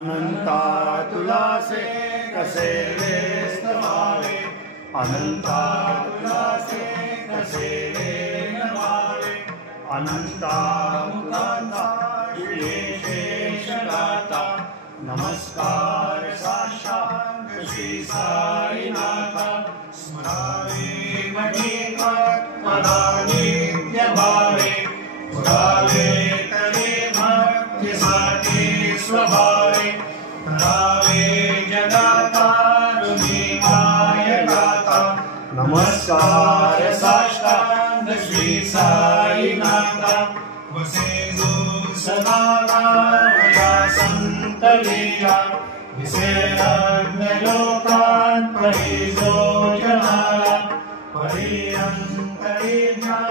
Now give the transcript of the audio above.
अनंता तुलासे कसे स्तवावे, अनंता तुलासे कसे नमावे, अनंता मुखांता शेषदाता, नमस्कार साक्षात श्री साईनाथा, स्मरावे मणिका पदानित्य भावे, पुरावे तरे भक्ति साधी स्वभावे, रावे जगतारुणिकाय गाता, नमस्कार साष्टांग श्री साईनाथा, वसे जो सदा वया संतलीला, विसेरज्ञ लोकान् परिजो जनाला, परियंतरी ज्ञान